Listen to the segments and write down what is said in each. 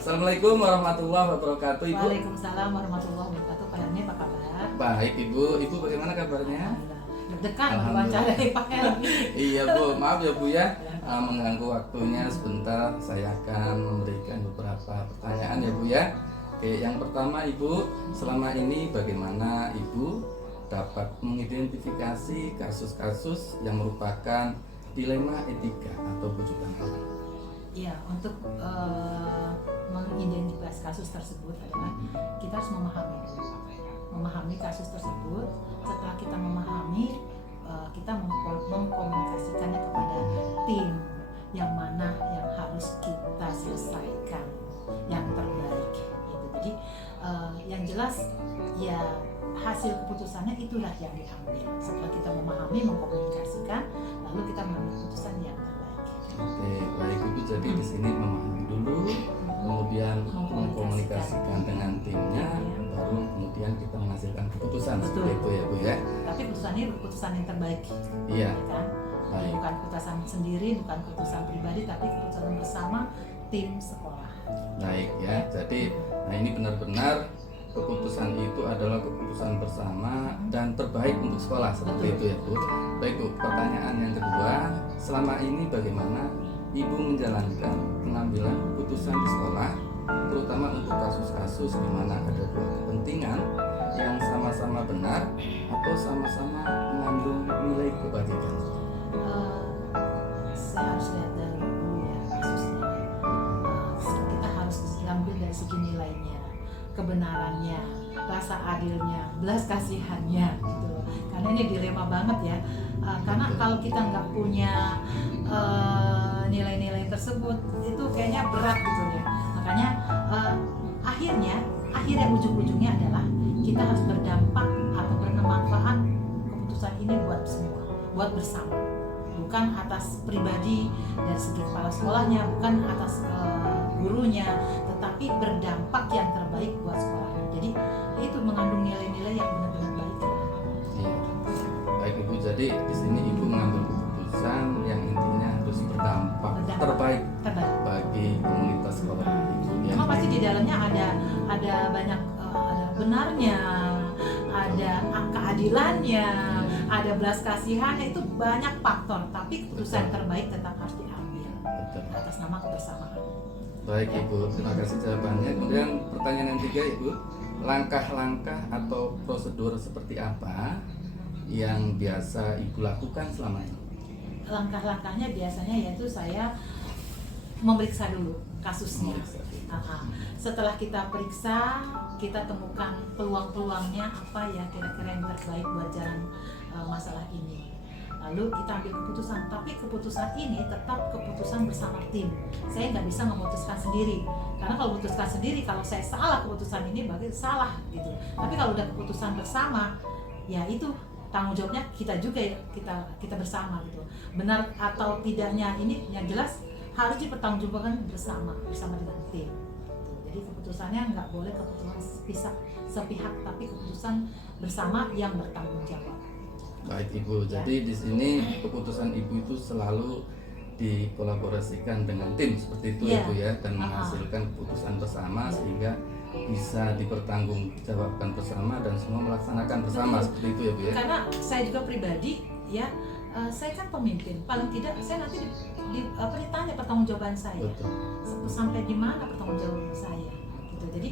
Assalamualaikum warahmatullahi wabarakatuh, Ibu. Waalaikumsalam warahmatullahi wabarakatuh. Pak Helmi, apa kabar? Baik, Ibu. Ibu bagaimana kabarnya? Deg-degan Alhamdulillah. wawancara Pak Helmi. Iya, Bu. Maaf ya, Bu ya. Mengganggu waktunya sebentar. Saya akan memberikan beberapa pertanyaan ya, Bu ya. Oke, yang pertama, Ibu, selama ini bagaimana Ibu dapat mengidentifikasi kasus-kasus yang merupakan dilema etika atau bujukan hati? Iya, untuk mengidentifikasi kasus tersebut adalah kita harus memahami kasus tersebut. Setelah kita memahami, kita mengkomunikasikannya kepada tim yang mana yang harus kita selesaikan yang terbaik. Gitu. Jadi yang jelas ya hasil keputusannya itulah yang diambil. Setelah kita memahami, mengkomunikasikan, lalu kita mengambil keputusan yang terbaik. Oke, baik Ibu. Jadi di sini memahami dulu, kemudian mengkomunikasikan dengan timnya, baru kemudian kita menghasilkan keputusan. Betul. Seperti itu ya, Bu ya. Tapi keputusan ini keputusan yang terbaik. Iya. Ya kan? Baik. Bukan keputusan sendiri, bukan keputusan pribadi, tapi keputusan bersama tim sekolah. Baik ya. Jadi nah ini benar-benar keputusan itu adalah keputusan bersama dan terbaik untuk sekolah. Seperti Betul. itu ya, Bu. Baik, Bu. Pertanyaan yang kedua, selama ini bagaimana Ibu menjalankan pengambilan keputusan di sekolah, terutama untuk kasus-kasus di mana ada dua kepentingan yang sama-sama benar atau sama-sama mengandung nilai kebajikan? Saya harus lihat dulu ya kasusnya. Kita harus ambil dari segi nilainya, kebenarannya, rasa adilnya, belas kasihannya gitu loh. Karena ini dilema banget ya. Karena kalau kita nggak punya nilai-nilai tersebut, itu kayaknya berat gitu ya. Makanya akhirnya ujung-ujungnya adalah kita harus berdampak atau bermanfaat keputusan ini buat semua, buat bersama. Bukan atas pribadi dari segi kepala sekolahnya, bukan atas gurunya, tetapi berdampak yang terbaik buat sekolahnya. Jadi itu mengandung nilai-nilai yang benar-benar baik. Iya. Baik Ibu, jadi di sini Ibu mengambil keputusan yang intinya harus berdampak terbaik bagi komunitas sekolah Ibu. Ya. Cuma pasti di dalamnya ada banyak ada benarnya, ada keadilannya, ada belas kasihannya, itu banyak faktor. Tapi keputusan Betul. terbaik tetap harus diambil Betul. atas nama kebersamaan. Baik Ibu, terima kasih jawabannya. Kemudian pertanyaan yang ketiga Ibu, langkah-langkah atau prosedur seperti apa yang biasa Ibu lakukan selama ini? Langkah-langkahnya biasanya yaitu saya memeriksa dulu kasusnya. Memeriksa dulu. Setelah kita periksa, kita temukan peluang-peluangnya apa ya kira-kira yang terbaik buat jalan masalah ini. Lalu kita ambil keputusan, tapi keputusan ini tetap keputusan bersama tim. Saya nggak bisa memutuskan sendiri, karena kalau memutuskan sendiri, kalau saya salah keputusan ini berarti salah gitu. Tapi kalau udah keputusan bersama, ya itu tanggung jawabnya kita juga ya, kita bersama gitu. Benar atau tidaknya ini yang jelas harus dipertanggungjawabkan bersama dengan tim. Jadi keputusannya nggak boleh keputusan sepihak, tapi keputusan bersama yang bertanggung jawab. Baik Ibu, jadi di sini keputusan Ibu itu selalu dikolaborasikan dengan tim seperti itu ya Bu ya, dan menghasilkan keputusan bersama sehingga bisa dipertanggungjawabkan bersama dan semua melaksanakan bersama. Betul. Seperti itu ya Bu ya. Karena saya juga pribadi ya, saya kan pemimpin, paling tidak saya nanti ditanya pertanggungjawaban saya. Betul. Sampai di mana pertanggungjawaban saya gitu. Jadi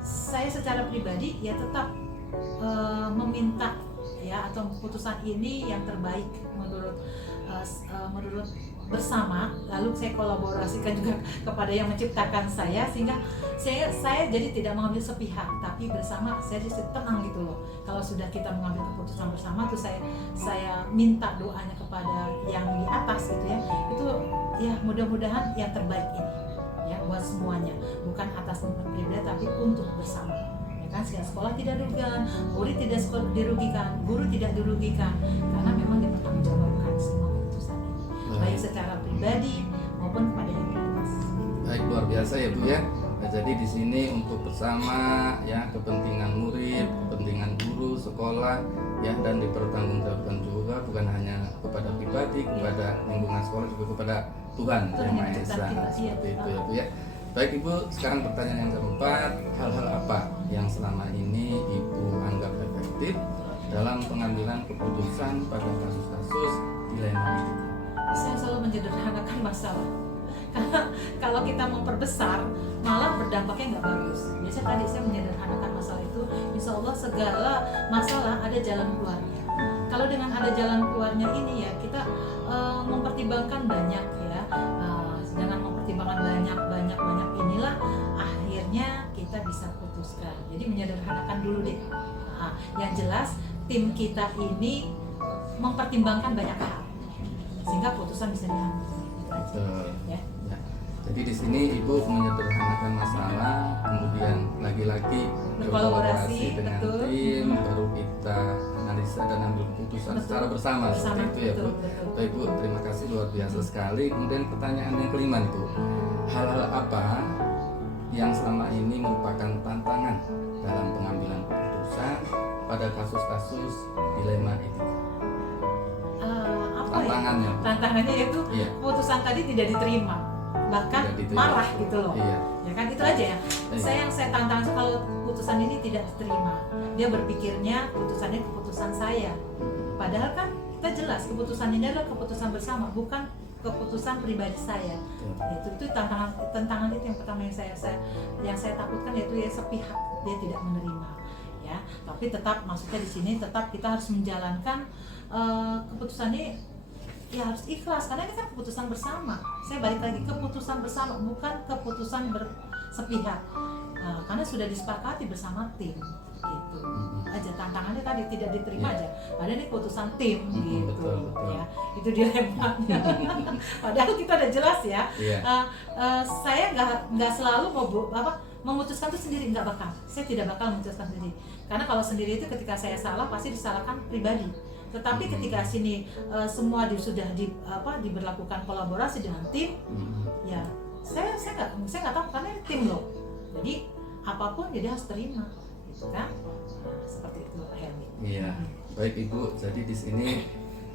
saya secara pribadi ya tetap meminta ya atau keputusan ini yang terbaik menurut bersama, lalu saya kolaborasikan juga kepada yang menciptakan saya, sehingga saya jadi tidak mengambil sepihak, tapi bersama saya jadi tenang gitu loh. Kalau sudah kita mengambil keputusan bersama tuh saya minta doanya kepada yang di atas gitu ya, itu ya mudah-mudahan yang terbaik ini ya buat semuanya, bukan atas nama pribadi tapi untuk bersama. Kan sekolah tidak dirugikan, murid tidak dirugikan, guru tidak dirugikan, karena memang dipertanggungjawabkan semua keputusan ini, baik secara pribadi maupun kepada yang di atas. Baik, luar biasa ya Bu ya. Nah, jadi di sini untuk bersama ya kepentingan murid, kepentingan guru, sekolah ya, dan dipertanggungjawabkan juga bukan hanya kepada pribadi, kepada lingkungan sekolah, juga kepada Tuhan yang Maha Esa. Seperti itu ya Bu ya. Baik Ibu, sekarang pertanyaan yang keempat, hal-hal apa yang selama ini Ibu anggap efektif dalam pengambilan keputusan pada kasus-kasus dilema ini? Saya selalu menyederhanakan masalah. Karena kalau kita memperbesar, malah berdampaknya nggak bagus. Biasanya tadi saya menyederhanakan masalah itu, insya Allah segala masalah ada jalan keluarnya. Kalau dengan ada jalan keluarnya ini ya kita mempertimbangkan banyak ya. Dengan mempertimbangkan banyak inilah akhirnya kita bisa putuskan. Jadi menyederhanakan dulu deh. Yang jelas tim kita ini mempertimbangkan banyak hal sehingga putusan bisa diambil. Ya. Ya. Jadi di sini Ibu menyederhanakan masalah, kemudian lagi-lagi berkolaborasi dengan betul. tim, baru kita analisa dan ambil keputusan secara bersama seperti itu ya Bu. Baik Bu, terima kasih luar biasa sekali. Kemudian pertanyaan yang kelima nih Bu, hal-hal apa yang selama ini merupakan tantangan dalam pengambilan keputusan pada kasus-kasus dilema etika? Tantangannya, ya? Tantangannya itu iya. keputusan tadi tidak diterima, bahkan Tidak diterima. marah gitu loh. Iya. Ya kan itu aja ya. Iya. Yang saya tantang kalau putusan ini tidak diterima, dia berpikirnya keputusannya keputusan saya. Padahal kan kita jelas keputusan ini adalah keputusan bersama, bukan keputusan pribadi saya. Itu tantangan itu yang pertama yang saya takutkan, yaitu ya sepihak dia tidak menerima. Ya, tapi tetap maksudnya di sini tetap kita harus menjalankan keputusan ini ya harus ikhlas karena ini kan keputusan bersama. Saya balik lagi, keputusan bersama bukan keputusan bersepihak. Karena sudah disepakati bersama tim gitu. Aja tantangannya tadi tidak diterima aja. Padahal ini keputusan tim gitu. Betul. Ya. Itu dilemanya. Padahal kita udah jelas ya. Saya nggak selalu memutuskan itu sendiri, nggak bakal. Saya tidak bakal memutuskan sendiri. Karena kalau sendiri itu ketika saya salah pasti disalahkan pribadi. Tetapi ketika sini semua sudah diberlakukan kolaborasi dengan tim, ya saya nggak tahu karena ini tim loh. Jadi apapun jadi harus terima, gitu kan? Seperti itu Helmi. Iya, baik Ibu. Jadi di sini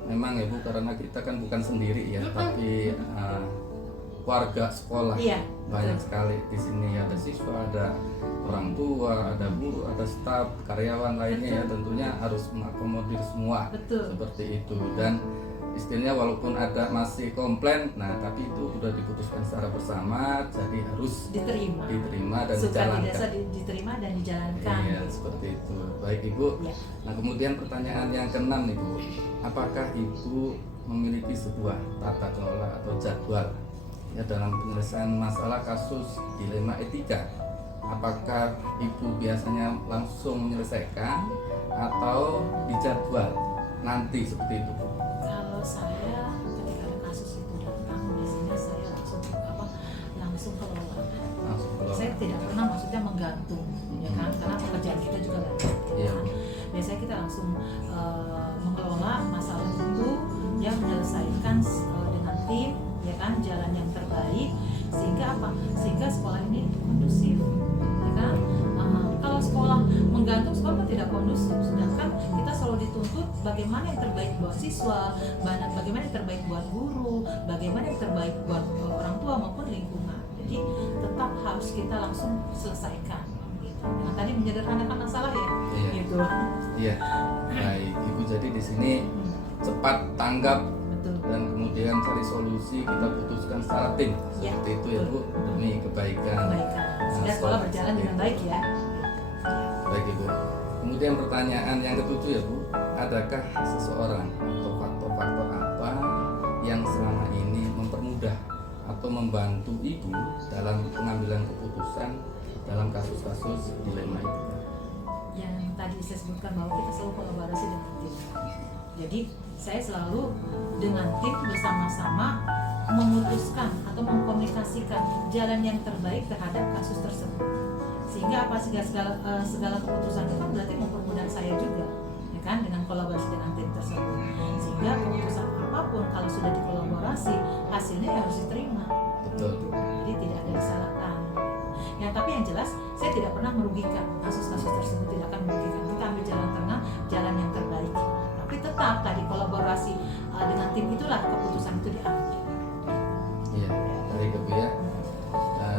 memang Ibu karena kita kan bukan sendiri ya, tapi warga sekolah banyak sekali di sini, ada siswa, ada orang tua, ada guru, ada staf, karyawan lainnya ya, tentunya harus mengakomodir semua. Seperti itu. Dan istilahnya walaupun ada masih komplain, nah tapi itu sudah diputuskan secara bersama, jadi harus diterima dan dijalankan. Diterima dan dijalankan. Iya, seperti itu. Baik Ibu. Ya. Nah kemudian pertanyaan yang keenam Ibu, apakah Ibu memiliki sebuah tata kelola atau jadwal ya dalam penyelesaian masalah kasus dilema etika? Apakah Ibu biasanya langsung menyelesaikan atau dijadwal nanti seperti itu Bu? Kalau saya ketika ada kasus itu datang, biasanya saya langsung kelola. Saya tidak pernah maksudnya menggantung, ya kan? Karena pekerjaan kita juga banyak. Ya kan? Biasanya kita langsung mengelola masalah itu, ya menyelesaikan dengan tim, ya kan? Jalan yang terbaik sehingga sekolah ini kondusif, ya kan? Kalau sekolah menggantung, sekolah kan tidak kondusif. Sedangkan kita selalu dituntut bagaimana yang terbaik buat siswa, bagaimana yang terbaik buat guru, bagaimana yang terbaik buat orang tua maupun lingkungan. Jadi tetap harus kita langsung selesaikan. Gitu. Dengan tadi menyederhanakan masalah ya. Gitu. Iya. Baik Ibu, jadi di sini cepat tanggap. Dan kemudian cari solusi, kita putuskan secara tim seperti itu ya Bu, demi kebaikan. Sehingga sekolah berjalan dengan baik ya. Baik Ibu. Kemudian pertanyaan yang ketujuh ya Bu, adakah seseorang atau faktor-faktor apa yang selama ini mempermudah atau membantu Ibu dalam pengambilan keputusan dalam kasus-kasus dilema itu? Yang tadi saya sebutkan bahwa kita selalu kolaborasi dengan tim. Jadi saya selalu dengan tim bersama-sama memutuskan atau mengkomunikasikan jalan yang terbaik terhadap kasus tersebut. Sehingga segala keputusan itu kan berarti mempermudah saya juga, ya kan, dengan kolaborasi dengan tim tersebut. Sehingga keputusan apapun kalau sudah dikolaborasi hasilnya harus diterima. Betul. Jadi tidak ada disalahkan. Ya tapi yang jelas saya tidak pernah merugikan, kasus-kasus tersebut tidak akan merugikan. Kita ambil jalan tengah, jalan yang terbaik. Tapi tetap tadi kolaborasi dengan tim itulah keputusan itu diambil. Iya, baik Bu ya.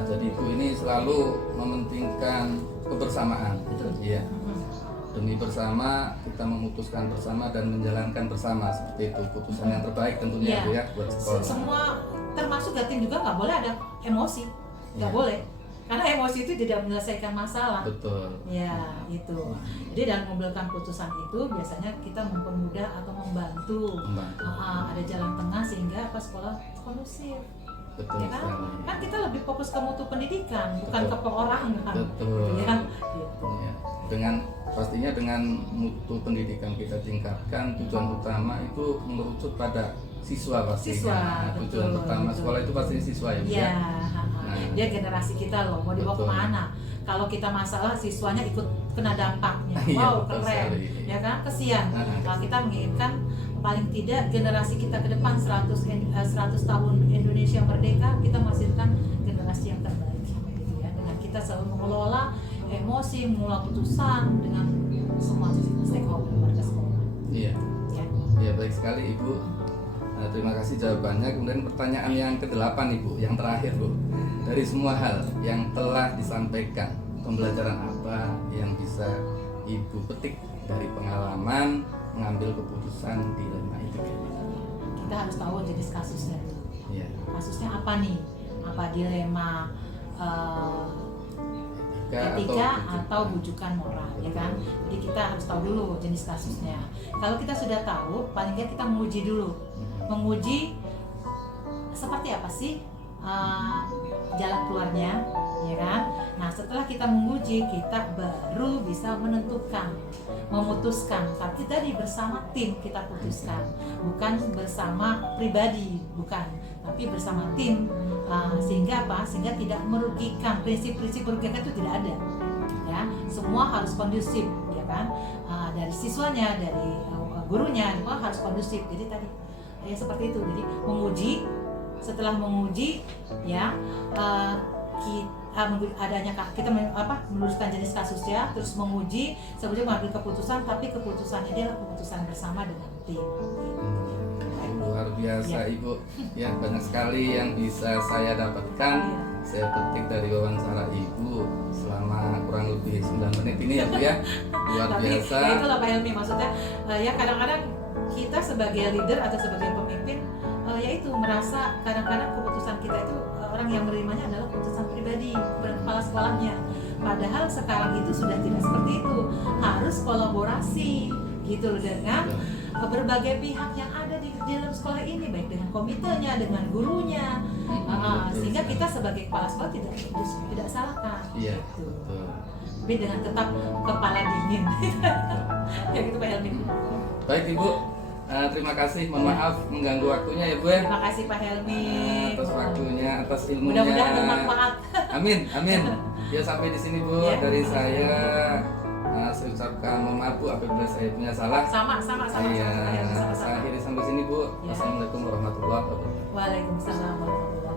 Jadi ibu ini selalu mementingkan kebersamaan. Betul. Iya. Demi bersama kita memutuskan bersama dan menjalankan bersama, seperti itu keputusan yang terbaik tentunya Iya. Bu ya buat sekolah. Semua termasuk Gatin juga nggak boleh ada emosi, nggak Iya. boleh, karena emosi itu tidak menyelesaikan masalah. Betul. Ya itu. Jadi dalam mengambilkan putusan itu biasanya kita mempermudah atau membantu. Membantu. Ada jalan tengah sehingga apa sekolah kondusif. Betul Ya kan? sekali. Kan kita lebih fokus ke mutu pendidikan, bukan Betul. ke perorangan. Betul. Ya, gitu. Ya. Pastinya dengan mutu pendidikan kita tingkatkan, tujuan utama itu merucut pada siswa pastinya. Siswa, Nah, tujuan betul, utama betul. sekolah itu pasti siswa ya Bu Iya, ya. dia generasi kita loh, mau dibawa Betul. kemana? Kalau kita masalah, siswanya ikut kena dampaknya. Iya, Wow, betul keren, sekali. ya kan? Kesian. Kalau kita menginginkan paling tidak generasi kita ke depan 100 tahun Indonesia merdeka, kita menghasilkan generasi yang terbaik, gitu ya. Dengan kita selalu mengelola emosi, mengelola putusan dengan semua stakeholder warga sekolah. Iya. Ya. Ya baik sekali Ibu. Terima kasih jawabannya. Kemudian pertanyaan yang ke-8 Ibu, yang terakhir Bu. Dari semua hal yang telah disampaikan, pembelajaran apa yang bisa Ibu petik dari pengalaman mengambil keputusan dilema itu? Kita harus tahu jenis kasusnya dulu. Iya. Kasusnya apa nih? Apa dilema etika atau bujukan moral, ya kan? Jadi kita harus tahu dulu jenis kasusnya. Kalau kita sudah tahu, paling nggak kita menguji dulu, menguji seperti apa sih jalan keluarnya, ya kan? Nah setelah kita menguji, kita baru bisa menentukan, memutuskan. Tapi tadi bersama tim kita putuskan, bukan bersama pribadi, bukan, tapi bersama tim. Sehingga apa? Sehingga tidak merugikan, prinsip-prinsip merugikan itu tidak ada. Ya, semua harus kondusif, ya kan? Dari siswanya, dari gurunya, semua harus kondusif. Jadi tadi ya seperti itu. Jadi menguji, setelah menguji, ya kita meluruskan jenis kasusnya, terus menguji, sebelum mengambil keputusan. Tapi keputusan ini adalah keputusan bersama dengan tim. Luar biasa Ya. Ibu. Ya banyak sekali yang bisa saya dapatkan. Ya. Saya petik dari wawancara Ibu selama kurang lebih 9 menit ini ya Bu ya. Luar Tapi biasa. ya itulah Pak Helmi, maksudnya ya kadang-kadang kita sebagai leader atau sebagai pemimpin yaitu merasa kadang-kadang keputusan kita itu orang yang menerimanya adalah keputusan pribadi kepala sekolahnya. Padahal sekarang itu sudah tidak seperti itu, harus kolaborasi gitu loh dengan berbagai pihak yang ada di dalam sekolah ini, baik dengan komitenya, dengan gurunya, sehingga kita sebagai kepala sekolah tidak salahkan. Iya. Gitu. Betul. Tapi dengan tetap kepala dingin. Ya gitu Pak Helmi. Baik Ibu, terima kasih. Mohon maaf mengganggu waktunya ya Bu ya. Terima kasih Pak Helmi. Atas waktunya, atas ilmunya. Mudah-mudahan bermanfaat. Amin, amin. Ya sampai di sini Bu Ya. dari saya. Saya ucapkan mohon maaf Bu apabila saya punya salah. Sama. Iya, saya akhiri sampai sini Bu. Ya. Assalamualaikum warahmatullahi wabarakatuh. Waalaikumsalam warahmatullahi wabarakatuh.